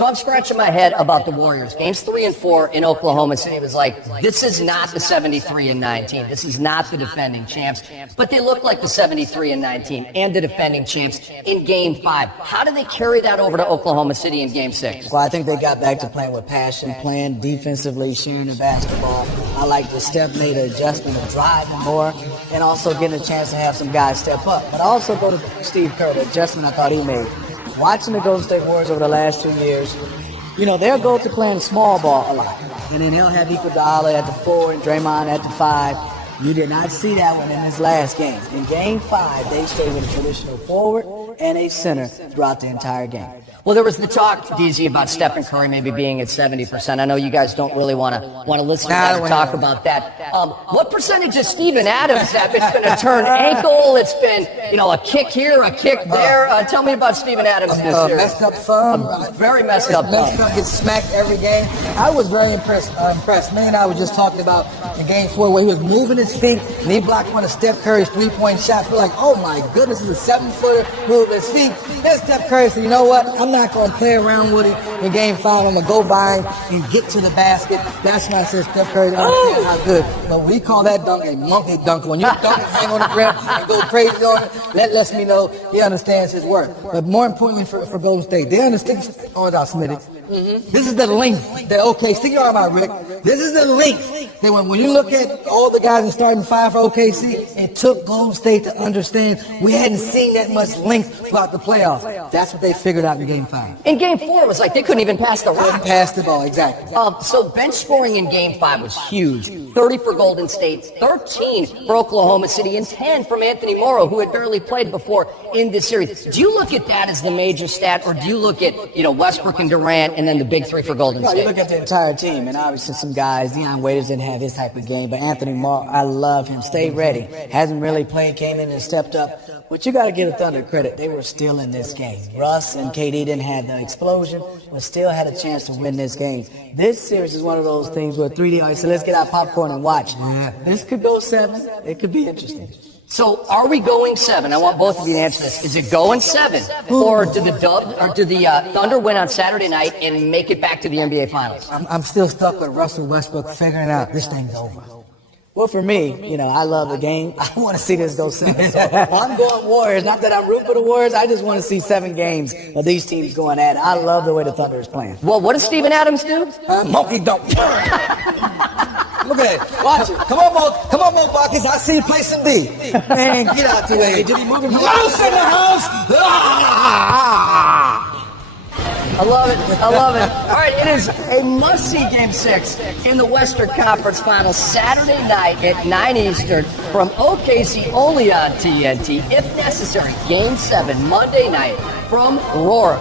So I'm scratching my head about the Warriors. Games 3 and 4 in Oklahoma City was like, this is not the 73 and 19. This is not the defending champs. But they look like the 73 and 19 and the defending champs in Game 5. How do they carry that over to Oklahoma City in Game 6? Well, I think they got back to playing with passion, playing defensively, sharing the basketball. I like the Steph made an adjustment of driving more and also getting a chance to have some guys step up. But I also go to Steve Kerr, the adjustment I thought he made. Watching the Golden State Warriors over the last 2 years, they'll go to playing small ball a lot. And then he'll have Iguodala at the 4 and Draymond at the 5. You did not see that one in this last game. In Game 5, they stayed with a traditional forward and a center throughout the entire game. Well, there was the talk, DZ, about Stephen Curry maybe being at 70%. I know you guys don't really want to listen to that or talk about that. What percentage is Steven Adams have? It's been a turned ankle. It's been, a kick here, a kick there. Tell me about Steven Adams this year. Messed up thumb. Very messed up thumb. Gets smacked every game. I was very impressed. Me and I were just talking about in Game 4 where he was moving his feet and he blocked one of Steph Curry's three-point shots. We're like, oh my goodness, this is a 7-footer, moving his feet. Then Steph Curry said, you know what? I'm not going to play around with it in Game 5. I'm going to go by and get to the basket. That's why I said Steph Curry understands how good. But we call that dunk a monkey dunk. When you dunk and hang on the ground and go crazy on it, that lets me know he understands his work. But more importantly for Golden State, they understand. Oh, it's Smitty. This is the length. Stick your arm out, Rick. This is the length. When you look at all the guys in starting 5 for OKC, it took Golden State to understand we hadn't seen that much length throughout the playoffs. That's what they figured out in Game 5. In Game 4, it was like they couldn't even pass the rim. Pass the ball, exactly. So bench scoring in Game 5 was huge. 30 for Golden State, 13 for Oklahoma City, and 10 from Anthony Morrow, who had barely played before in this series. Do you look at that as the major stat, or do you look at, Westbrook and Durant and then the big 3 for Golden State? You look at the entire team, and obviously some guys, Deion Waiters didn't have his type of game, but Anthony Morrow, I love him. Stay ready. Hasn't really played, came in and stepped up. But you got to give the Thunder credit. They were still in this game. Russ and KD didn't have the explosion, but still had a chance to win this game. This series is one of those things where 3D, so let's get our popcorn and watch. This could go 7. It could be interesting. So are we going 7? I want both of you to answer this. Is it going 7? Or do the Thunder win on Saturday night and make it back to the NBA Finals? I'm still stuck with Russell Westbrook figuring out this thing's over. Well, for me, I love the game. I want to see this go 7. So I'm going Warriors. Not that I'm rooting for the Warriors. I just want to see 7 games of these teams going at it. I love the way the Thunder is playing. Well, what does Steven Adams do? Monkey dunk. Look at it. Watch it. Come on, Mo Buckets. I see you play some D. Man, get out the way. Did he move him? Mouse in the house. I love it. All right, it is a must-see Game 6 in the Western Conference Finals Saturday night at 9 Eastern from OKC only on TNT. If necessary, Game 7 Monday night from Aurora.